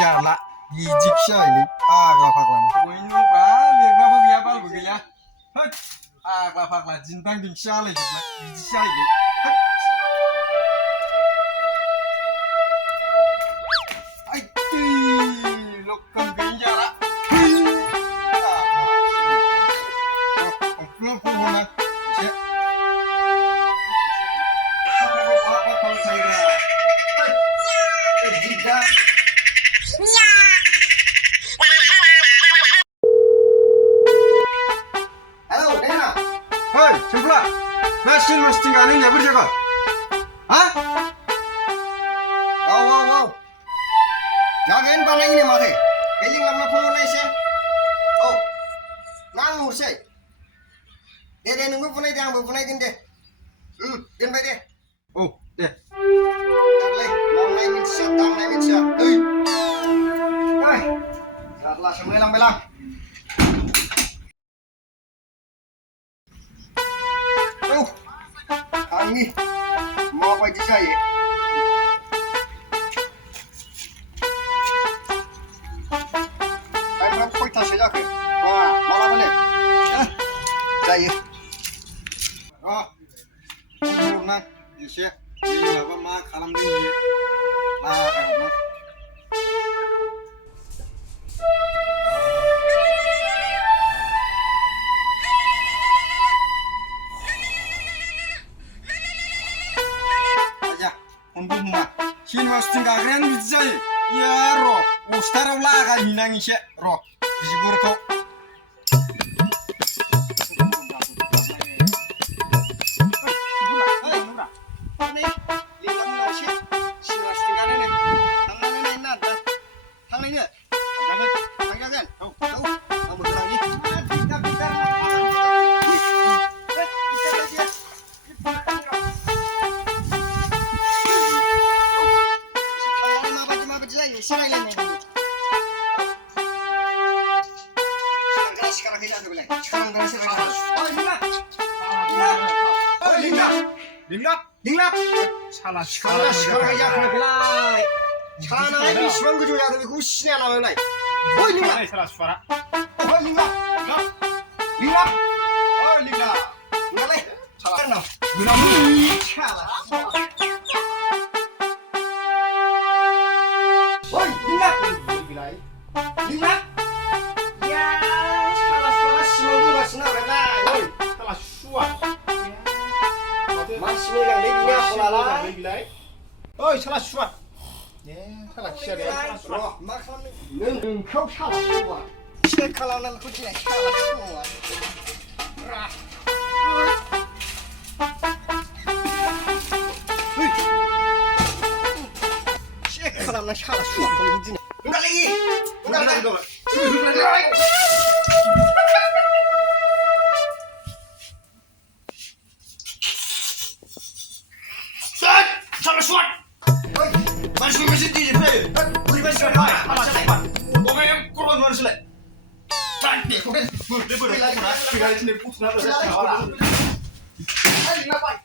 जाला बिदिखिजायोलै फाग्ला फाग्लानो बयनिबा लिरग्राबो गैया बालबो गैया होद फाग्ला फाग्ला दिनदां दिंखि जालायजोबनाय बिदिसो जायोलै आइदै लक्कन गैयि जाला फन हरना एसे Hei, Cempla, mesin mas tinggalin ya berjaga. Hah? Wow. Jagain panai ini mate. Keling lamna phone mulai se. Oh, nang mursai. Deh nunggu phone aja, nunggu phone aja deh. Din bay deh. Oh, deh. Darle, mau naik mitsa, dang naik mitsa. Hei. Hei. Jatlah semua belang. Ini mau apa aja saya? Saya berapa koi tas saja ke? Wah, malah mana? Saya. Oh, belum nak. Jadi apa mak kalam ini? Mak. Sini mas tinggal keren bisa ya? Ya roh, ustara laga hinang isya roh, jibur kau. Linglap. Salah aja kena belai. Salah ini semang gue juga tapi kusnya lah belai. Oh linglap. Salah suara. Oh linglap. Linglap. Enggak leh. Salah kenal. Salah. Oi linglap. Linglap. Ya salah suara semang gue nggak senang belai. Oi salah suara. Mas megang lebinya pola oi salah suat ya salah siapa ya roh makan neng kau salah semua cek kalau nan kucing salah semua rah cek kalau nan salah semua kau kucing enggak lagi salah suat. Masih masih di sini. Beri masih ada. Kau yang kurang mana sih? Tadi kau kan. Beri lagi. Beri sini putus nafas. Ayo ngapain?